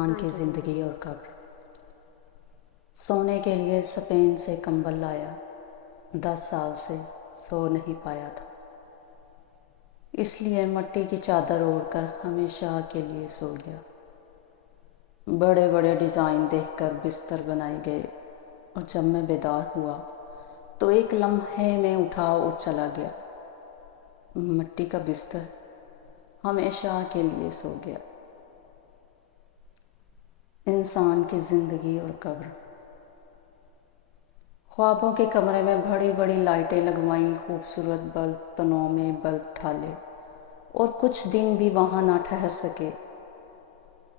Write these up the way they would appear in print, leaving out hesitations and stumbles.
انسان کی زندگی اور قبر۔ سونے کے لیے اسپین سے کمبل لایا، 10 سال سے سو نہیں پایا تھا، اس لیے مٹی کی چادر اوڑھ کر ہمیشہ کے لیے سو گیا۔ بڑے بڑے ڈیزائن دیکھ کر بستر بنائے گئے، اور جب میں بیدار ہوا تو ایک لمحے میں اٹھا اور چلا گیا۔ مٹی کا بستر ہمیشہ کے لیے سو گیا۔ انسان کی زندگی اور قبر۔ خوابوں کے کمرے میں بڑی بڑی لائٹیں لگوائیں، خوبصورت بلب، تنوں میں بلب ڈھالے، اور کچھ دن بھی وہاں نہ ٹھہر سکے۔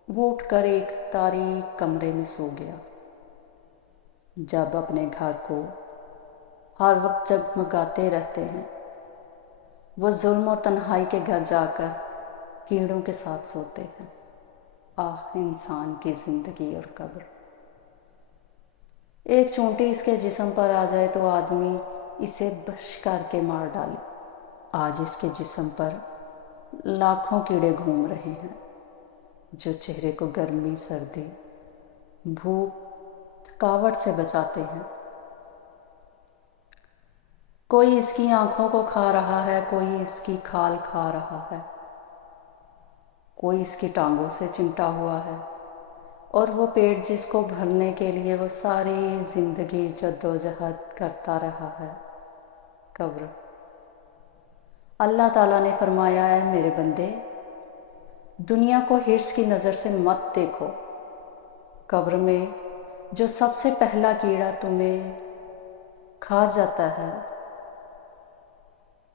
وہ اٹھ کر ایک تاریک کمرے میں سو گیا۔ جب اپنے گھر کو ہر وقت جگمگاتے رہتے ہیں، وہ ظلم اور تنہائی کے گھر جا کر کیڑوں کے ساتھ سوتے ہیں۔ انسان کی زندگی اور قبر۔ ایک چونٹی اس کے جسم پر آ جائے تو آدمی اسے بش کر کے مار ڈالے۔ آج اس کے جسم پر لاکھوں کیڑے گھوم رہے ہیں، جو چہرے کو گرمی، سردی، بھوک، تھکاوٹ سے بچاتے ہیں۔ کوئی اس کی آنکھوں کو کھا رہا ہے، کوئی اس کی کھال کھا رہا ہے، کوئی اس کی ٹانگوں سے چمٹا ہوا ہے، اور وہ پیٹ جس کو بھرنے کے لیے وہ ساری زندگی جدوجہد کرتا رہا ہے، قبر۔ اللہ تعالیٰ نے فرمایا، اے میرے بندے، دنیا کو حرص کی نظر سے مت دیکھو۔ قبر میں جو سب سے پہلا کیڑا تمہیں کھا جاتا ہے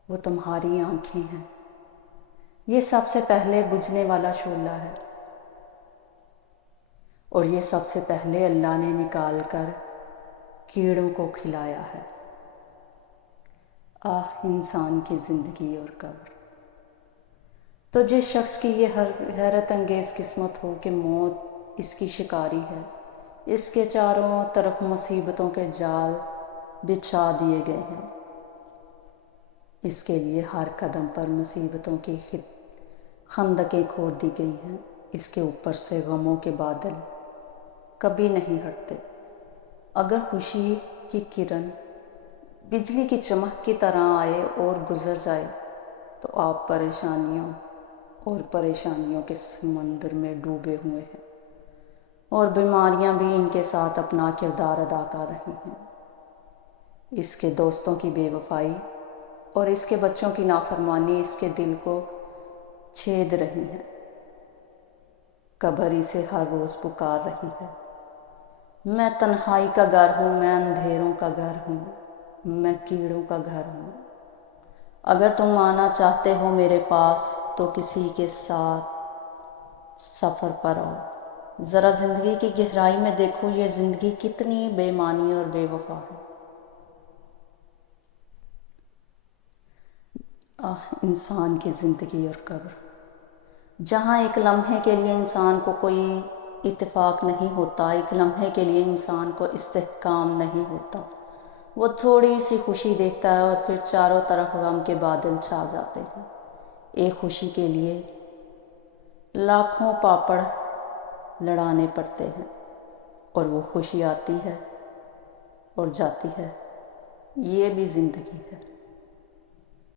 وہ تمہاری آنکھیں ہیں۔ یہ سب سے پہلے بجھنے والا شعلہ ہے، اور یہ سب سے پہلے اللہ نے نکال کر کیڑوں کو کھلایا ہے۔ انسان کی زندگی اور قبر۔ تو جس شخص کی یہ حیرت انگیز قسمت ہو کہ موت اس کی شکاری ہے، اس کے چاروں طرف مصیبتوں کے جال بچھا دیے گئے ہیں، اس کے لیے ہر قدم پر مصیبتوں کی خندقیں کھود دی گئی ہیں، اس کے اوپر سے غموں کے بادل کبھی نہیں ہٹتے۔ اگر خوشی کی کرن بجلی کی چمک کی طرح آئے اور گزر جائے تو آپ پریشانیوں اور پریشانیوں کے سمندر میں ڈوبے ہوئے ہیں، اور بیماریاں بھی ان کے ساتھ اپنا کردار ادا کر رہی ہیں۔ اس کے دوستوں کی بے وفائی اور اس کے بچوں کی نافرمانی اس کے دل کو چھید رہی ہے۔ قبر اسے ہر روز پکار رہی ہے، میں تنہائی کا گھر ہوں، میں اندھیروں کا گھر ہوں، میں کیڑوں کا گھر ہوں۔ اگر تم آنا چاہتے ہو میرے پاس تو کسی کے ساتھ سفر پر آؤ۔ ذرا زندگی کی گہرائی میں دیکھو، یہ زندگی کتنی بے معنی اور بے وفا ہے۔ انسان کی زندگی اور قبر۔ جہاں ایک لمحے کے لیے انسان کو کوئی اتفاق نہیں ہوتا، ایک لمحے کے لیے انسان کو استحکام نہیں ہوتا، وہ تھوڑی سی خوشی دیکھتا ہے اور پھر چاروں طرف غم کے بادل چھا جاتے ہیں۔ ایک خوشی کے لیے لاکھوں پاپڑ لڑانے پڑتے ہیں، اور وہ خوشی آتی ہے اور جاتی ہے۔ یہ بھی زندگی ہے۔